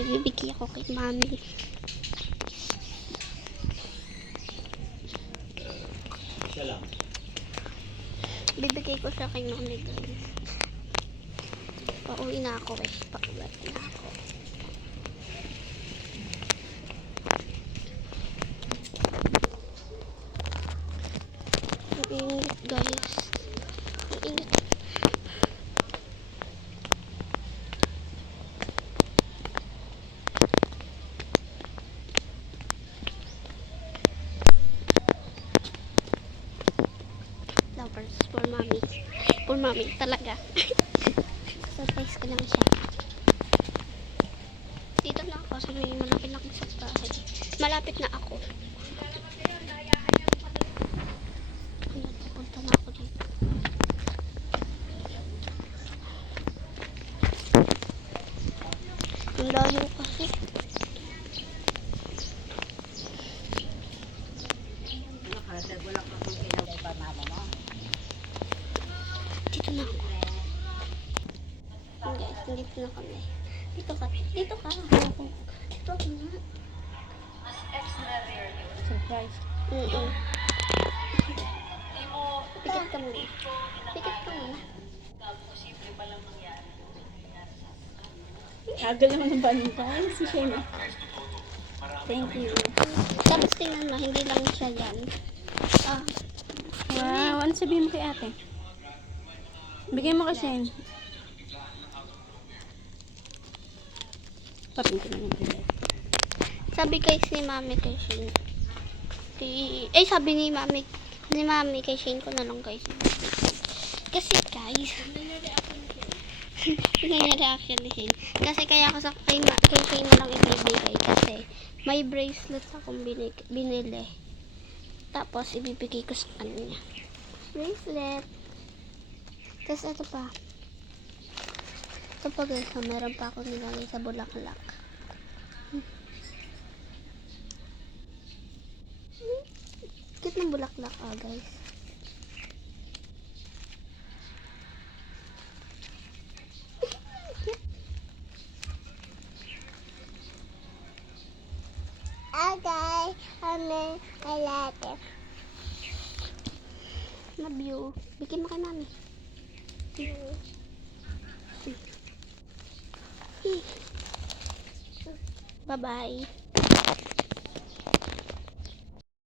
Ibibigay ako kay mami. Siya lang. Bibigay ko siya kay mami, guys. Pauwi na ako eh. Pauwi na ako. Ang init, guys. Ang init. Flowers for mommy. For mommy talaga. Surprise ko lang siya. Dito na ako sa may malapit na ako sa bahay. Malapit na ako. Ayan, pupunta na ako dito. Ang layo kasi. Dito na ako. Guys, dito na kami. Dito ka. Dito ka. Dito ka na. Surprise. Pikit ka muna. Pikit ka muna. Agal naman ng Valentine. Si Shayna. Thank you. Tapos tingnan mo, hindi lang siya yan. Ah, Wow, ano sabihin mo kay ate? Bigay mo kay Shane. Papin ko na yung bigay. sabi guys ni mami kay Shane. Sabi ni mami kay Shane ko na lang guys. Kasi guys, ganyan reaction ni Shane. Kasi kaya ako sa kay Shane na lang ibibigay kasi may bracelet akong binili. Tapos ibibigay ko sa kanya. Bracelet. Tapos ito pa. Ito pa guys, meron pa ako nilagay sa bulaklak. Cute ng bulaklak guys. Okay, I like it. Love you. Bigyan mo kay mami. Bye-bye.